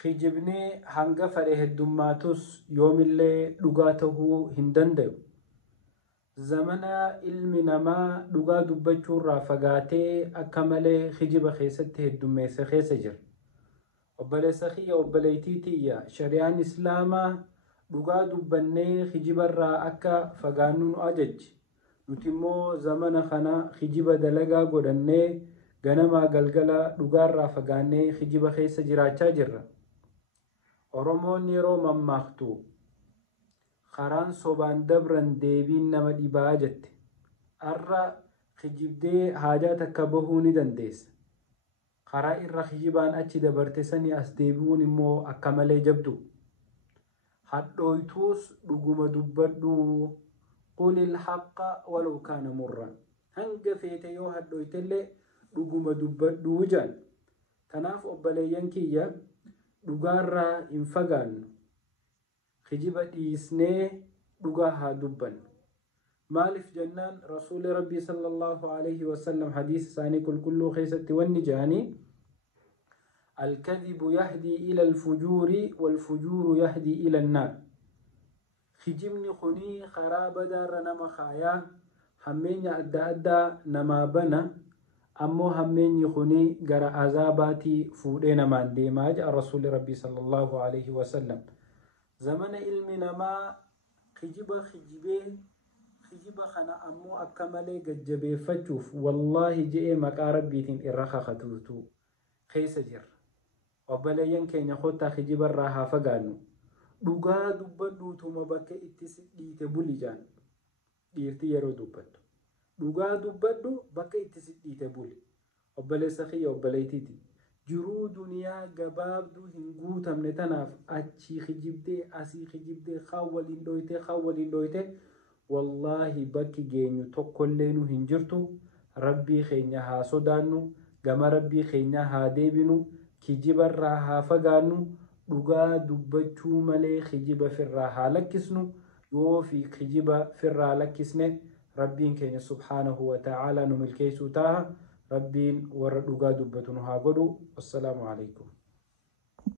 خجبني هنگا فره الدماتوس يوم اللي لغاته هندندو زمنا علمنا ما لغا دبچون رافقاتي أكمل خجب خيسته الدميس خيسجر وبلسخي وبليتيتي شريان إسلاما لغا دبني خجب الرا أكا فقانون أجج نتمو زمن خنا خجب دلقا قدني غنما قلقلا لغا رافقاني خجب خيسجراچا جرّا Oromoon yeroo mammaaktu karaan sobaan dabran deebiin nama dhibaa jette arra kijibdee haajaa takka bahuu ni dandeessa. Karaa irra kijibaan achi dabarte sanii as deebi'uun immoo akka malee jabdu. Hadhooytuus dhuguma dubbadhu qulil haqqa walau kaana murran. Hanga feete yoo hadhooytellee dhuguma dubbadhu jaan. Kanaaf obboleeyyan kiyya dhugaarraa hin fagaannu kijiba dhiisnee dhugaa haa dubbannu. Maaliif jennaan rasuuli rabbii sallallahu alayhi wasallam hadiisa isaanii qulqulluu keessatti wanni jedhanii الكذب يهدي إلى الفجور والفجور يهدي إلى النار. خجمني خني خراب دار نما خايا همين أدى أدى نما بنا أمو همين يخوني غرا عذاباتي فودين من ديماج الرسول ربي صلى الله عليه وسلم زمن علمنا ما خجبة خنا أمو أكمل جبه فجوف والله جئ مقارب بيتين إرخا خطوتو خيس جر وبلين كين يخوتا خجبة راها فقانو دوغا دبادو توما بك اتسدي تبولي جان ديرتي يرو دبادو dhugaa dubbadhu bakka itti sidhiite buli obboleessa kiyya obboleeytiiti jiruu duniyaa gabaabduu hin guutamne tanaaf achi kijibdee asii kijibdee waliin dhoyte wallaahi bakki geenyu tokkollee nu hin jirtu. Rabbii keenya haa sodaannu gama rabbii keenya haa deebinu kijibarraa haa fagaannu dhugaa dubbachuu malee kijiba firraa haa lakkisnu. yoo fi kijiba firraa lakkisne ربين كين سبحانه وتعالى نملكي سوتاها ربين ورد قادو بتنها قدو. والسلام عليكم.